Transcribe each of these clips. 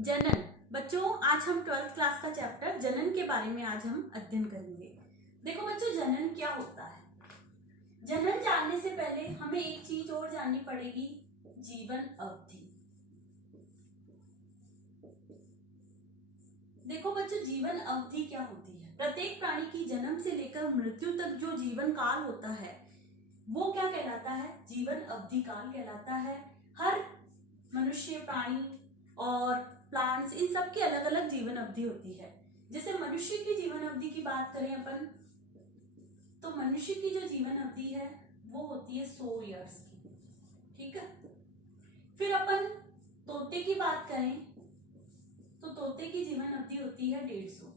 जनन। बच्चों, आज हम 12th क्लास का चैप्टर जनन के बारे में आज हम अध्ययन करेंगे। देखो बच्चों, जनन क्या होता है। जनन जानने से पहले हमें एक चीज और जाननी पड़ेगी, जीवन अवधि। देखो बच्चों, जीवन अवधि क्या होती है। प्रत्येक प्राणी की जन्म से लेकर मृत्यु तक जो जीवन काल होता है वो क्या कहलाता है, जीवन अवधि काल कहलाता है। हर मनुष्य, प्राणी और प्लांट्स, इन सब की अलग अलग जीवन अवधि होती है। जैसे मनुष्य की जीवन अवधि की बात करें अपन, तो मनुष्य की जो जीवन अवधि है वो होती है 100 ईयर्स की। ठीक है। फिर अपन तोते की बात करें तो तोते की जीवन अवधि होती है 150।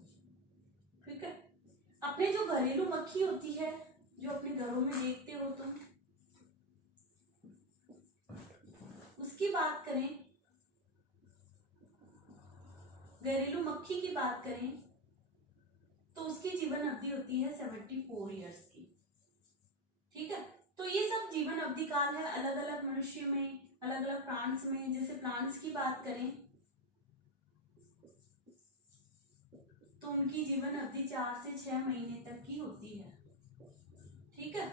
ठीक है। अपने जो घरेलू मक्खी होती है, जो अपने घरों में देखते हो तुम, उसकी बात करें, घरेलू मक्खी की बात करें तो उसकी जीवन अवधि होती है 74 ईयर्स की। ठीक है। तो ये सब जीवन अवधि काल है अलग अलग मनुष्य में, अलग अलग प्लांट्स में। जैसे प्लांट्स की बात करें तो उनकी जीवन अवधि 4 से 6 महीने तक की होती है। ठीक है।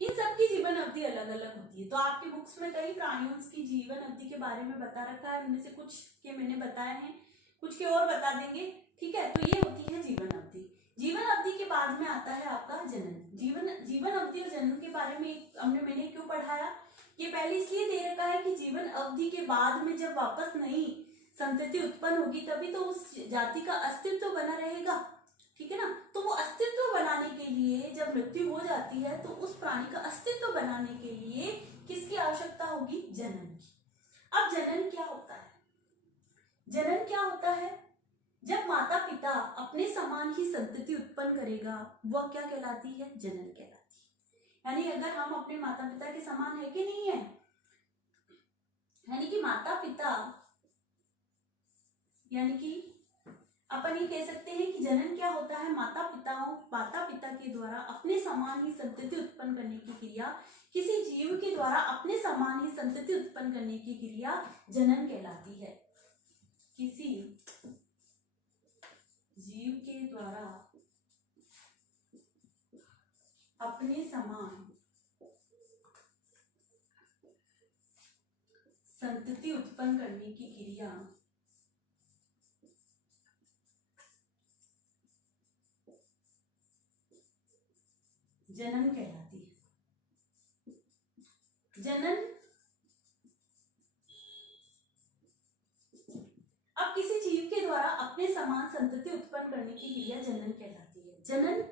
इन सब की जीवन अवधि अलग अलग होती है। तो आपकी बुक्स में कई प्राणियों की जीवन अवधि के बारे में बता रखा है, उनमें से कुछ के मैंने बताए हैं, कुछ के और बता देंगे। ठीक है। तो ये होती है जीवन अवधि। जीवन अवधि के बाद में आता है आपका जनन। जीवन अवधि और जनन के बारे में मैंने क्यों पढ़ाया, ये पहले इसलिए दे रखा है कि जीवन अवधि के बाद में जब वापस नई संतति उत्पन्न होगी तभी तो उस जाति का अस्तित्व बना रहेगा। ठीक है ना। तो वो अस्तित्व बनाने के लिए जब मृत्यु हो जाती है तो उस प्राणी का अस्तित्व बनाने के लिए किसकी आवश्यकता होगी, जनन की। अब जनन क्या होता है। जनन क्या होता है, जब माता पिता अपने समान ही संतति उत्पन्न करेगा वह क्या कहलाती है, जनन कहलाती है। यानी अगर हम अपने माता पिता के समान है कि नहीं है, यानी कि माता पिता, यानी कि अपन ये कह सकते हैं कि जनन क्या होता है, माता पिता के द्वारा अपने समान ही संतति उत्पन्न करने की क्रिया, किसी जीव के द्वारा अपने समान ही संतति उत्पन्न करने की क्रिया जनन कहलाती है। किसी जीव के द्वारा अपने समान संतति उत्पन्न करने की क्रिया जनन कहलाती है। जनन, अब किसी जीव के द्वारा अपने समान संतति उत्पन्न करने की क्रिया जनन कहलाती है। जनन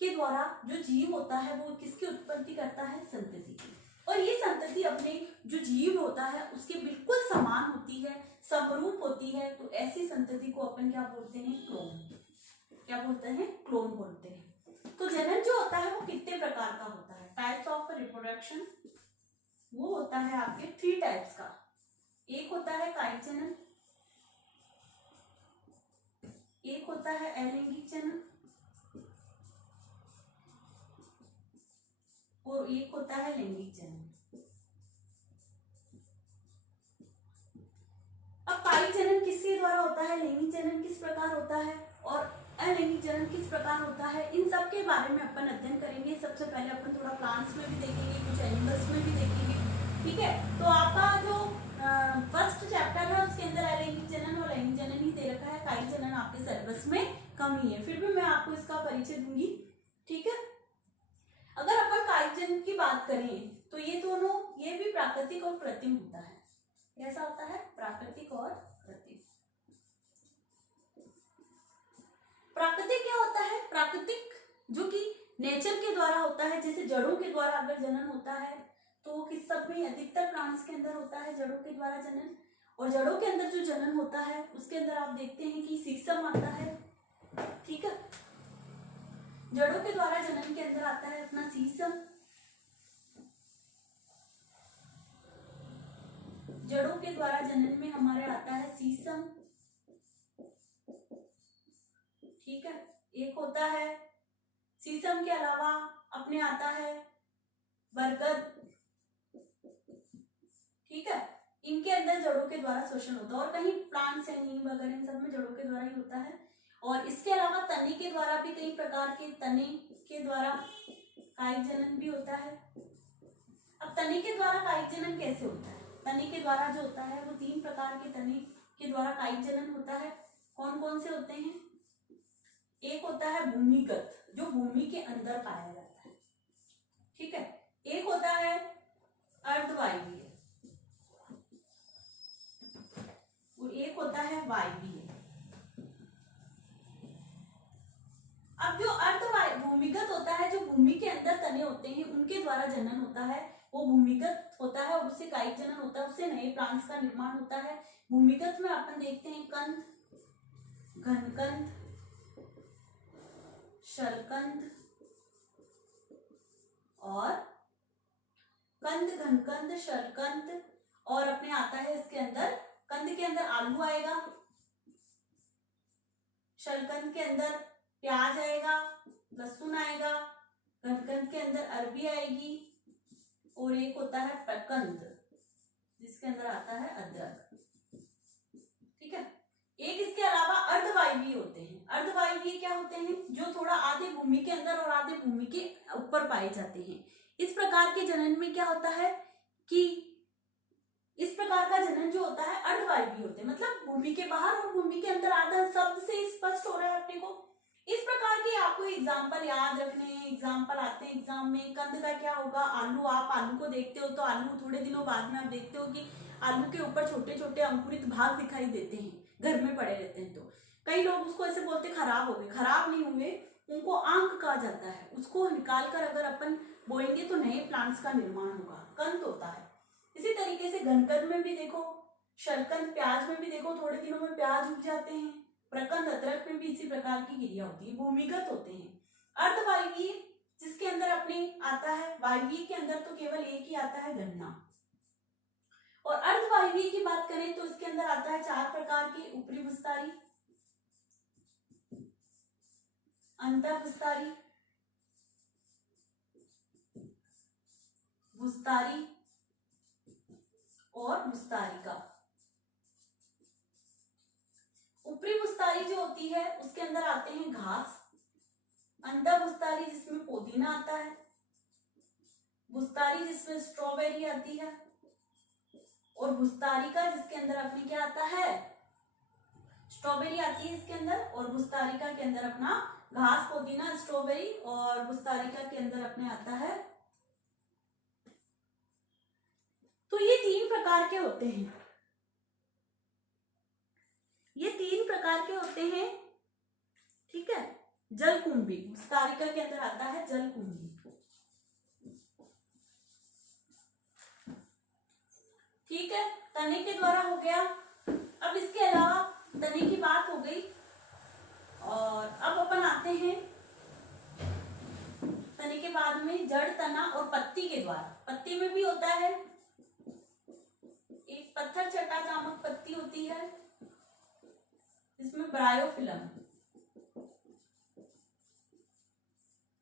के द्वारा जो जीव होता है वो किसकी उत्पत्ति करता है, संतति की। और ये संतति अपने जो जीव होता है उसके बिल्कुल समान होती है, समरूप होती है। तो ऐसी संतति को अपन क्या बोलते हैं, क्लोन। क्या बोलते हैं, क्लोन बोलते हैं। तो जनन जो होता है वो कितने प्रकार का होता है, टाइप्स ऑफ रिप्रोडक्शन, वो होता है आपके 3 टाइप्स का। एक होता है कायिक जनन, एक होता है अलैंगिक जनन, और एक होता है लैंगिक जनन। अब कायिक जनन किसके द्वारा होता है, लैंगिक जनन किस प्रकार होता है और अलैंगिक जनन किस प्रकार होता है, इन सब के बारे में अपन अध्ययन करेंगे। सबसे पहले अपन थोड़ा प्लांट्स में भी देखेंगे, कुछ एनिमल्स में भी देखेंगे। ठीक है। तो आपका जो फर्स्ट चैप्टर है उसके अंदर अलैंगिक जनन और लैंगिक जनन ही दे रखा है, कायिक जनन आपके सिलेबस में कम ही है, फिर भी मैं आपको इसका परिचय दूंगी। ठीक है। अगर अपन कायिक जनन की बात करें तो ये दोनों, ये भी प्राकृतिक और कृत्रिम होता है। कैसा होता है, प्राकृतिक और कृत्रिम। प्राकृतिक क्या होता है, प्राकृतिक जो कि नेचर के द्वारा होता है, जैसे जड़ों के द्वारा अगर जनन होता है तो किस सब में, अधिकतर प्लांट्स के अंदर होता है जड़ों के द्वारा जनन। और जड़ों के अंदर जो जनन होता है उसके अंदर आप देखते हैं कि सीसम आता है। ठीक है। जड़ों के द्वारा जनन के अंदर आता है अपना सीसम। जड़ों के द्वारा जनन में हमारे आता है सीसम। ठीक है। एक होता है, सीसम के अलावा अपने आता है बरगद। ठीक है। इनके अंदर जड़ों के द्वारा श्वसन होता है, और कहीं प्लांट्स या नीम वगैरह इन सब में जड़ों के द्वारा ही होता है। और इसके अलावा तने के द्वारा भी कई प्रकार के, तने के द्वारा कायिक जनन भी होता है। अब तने के द्वारा कायिक जनन कैसे होता है? तने के द्वारा जो होता है वो 3 प्रकार के तने के द्वारा कायिक जनन होता है। कौन कौन से होते हैं? एक होता है भूमिगत, जो भूमि के अंदर पाया जाता है, ठीक है। एक होता है अर्धवायवीय और एक होता है वायवीय। अब जो भूमिगत होता है, जो भूमि के अंदर तने होते हैं उनके द्वारा जनन होता है, वो भूमिगत होता है और उससे कायिक जनन होता है, उससे नए प्लांट्स का निर्माण होता है। भूमिगत में अपन देखते हैं कंद, घनकंद, शलकंद और कंद, घनकंद, शलकंद, और अपने आता है इसके अंदर, कंद के अंदर आलू आएगा, शलकंद के अंदर प्याज आएगा, लहसुन आएगा, घनकंद के अंदर अरबी आएगी, और एक होता है प्रकंद जिसके अंदर आता है अदरक, ठीक है। एक इसके अलावा अर्धवायवीय होते हैं। अर्धवायवीय क्या होते हैं? जो थोड़ा आधे भूमि के अंदर और आधे भूमि के ऊपर पाए जाते हैं। इस प्रकार के जनन में क्या होता है कि इस प्रकार का जनन जो होता है अर्धवायवीय होते हैं, मतलब भूमि के बाहर और भूमि के अंदर। आधा शब्द से स्पष्ट हो रहा है अपने को। इस प्रकार के आपको एग्जाम्पल याद रखने हैं, एग्जाम्पल आते हैं एग्जाम में। कंद का क्या होगा? आलू। आप आलू को देखते हो तो आलू थोड़े दिनों बाद में आप देखते हो कि आलू के ऊपर छोटे छोटे अंकुरित भाग दिखाई देते हैं, घर में पड़े रहते हैं। तो कई लोग उसको ऐसे बोलते खराब हो गए। खराब नहीं हुए, उनको आंक कहा जाता है। उसको निकाल कर अगर अपन बोएंगे तो नए प्लांट्स का निर्माण होगा, कंद होता है। इसी तरीके से घनकंद में भी देखो, शलकंद, प्याज में भी देखो थोड़े दिनों में प्याज उग जाते हैं। प्रकंद, अदरक में भी इसी प्रकार की क्रिया होती है, भूमिगत होते हैं। अर्धवायवीय जिसके अंदर अपने आता है, वायवीय के अंदर तो केवल एक ही आता है, गन्ना। और अर्धवायवीय की बात करें तो इसके अंदर आता है 4 प्रकार के, ऊपरी भूस्तारी, अंतःभूस्तारी, भूस्तारी और भूस्तारिका। ऊपरी भूस्तारी जो होती है उसके अंदर आते हैं घास, अंतःभूस्तारी जिसमें पुदीना आता है, भूस्तारी जिसमें स्ट्रॉबेरी आती है, और भूस्तारिका जिसके अंदर अपने क्या आता है? स्ट्रॉबेरी आती है इसके अंदर, और भूस्तारिका के अंदर अपना घास, पुदीना, स्ट्रॉबेरी, और भूस्तारिका के अंदर अपने आता है। तो ये 3 प्रकार के होते हैं, ये 3 प्रकार के होते हैं, ठीक है। जलकुंभी, भूस्तारिका के अंदर आता है जलकुंभी, ठीक है। तने के द्वारा हो गया। अब इसके अलावा तने की बात हो गई, और अब अपन आते हैं तने के बाद में जड़, तना और पत्ती के द्वारा। पत्ती में भी होता है, एक पत्थर चट्टा नामक पत्ती होती है इसमें ब्रायोफिलम,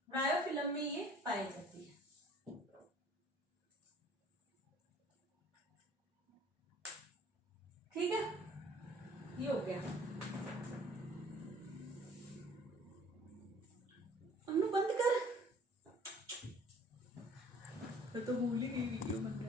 ब्रायोफिलम में ये पाई जाती है, ठीक है। ये हो गया। हमने बंद कर, मैं तो भूल ही गई वीडियो बंद।